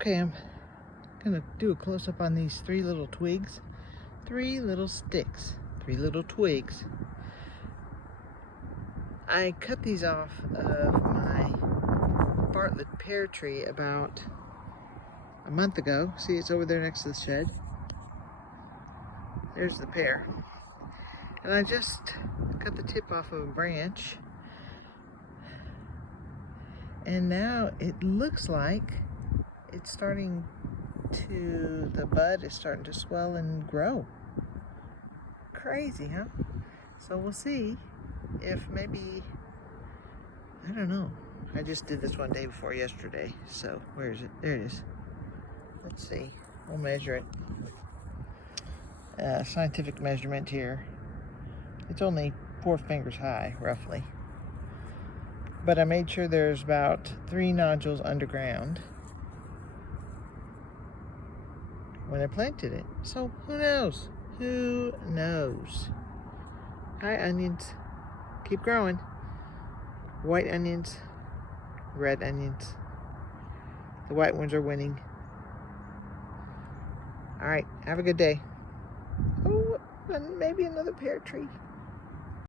Okay, I'm gonna do a close-up on these 3 little twigs. 3 little sticks, 3 little twigs. I cut these off of my Bartlett pear tree about a month ago. See, it's over there next to the shed. There's the pear. And I just cut the tip off of a branch. And now it looks like it's starting to, the bud is starting to swell and grow. Crazy, huh? So we'll see if maybe, I don't know. I just did this one day before yesterday. So where is it? There it is. Let's see. We'll measure it. Scientific measurement here. It's only 4 fingers high, roughly. But I made sure there's about 3 nodules underground when I planted it. So who knows? Who knows? Hi, onions. Keep growing. White onions, red onions. The white ones are winning. All right, have a good day. Oh, and maybe another pear tree.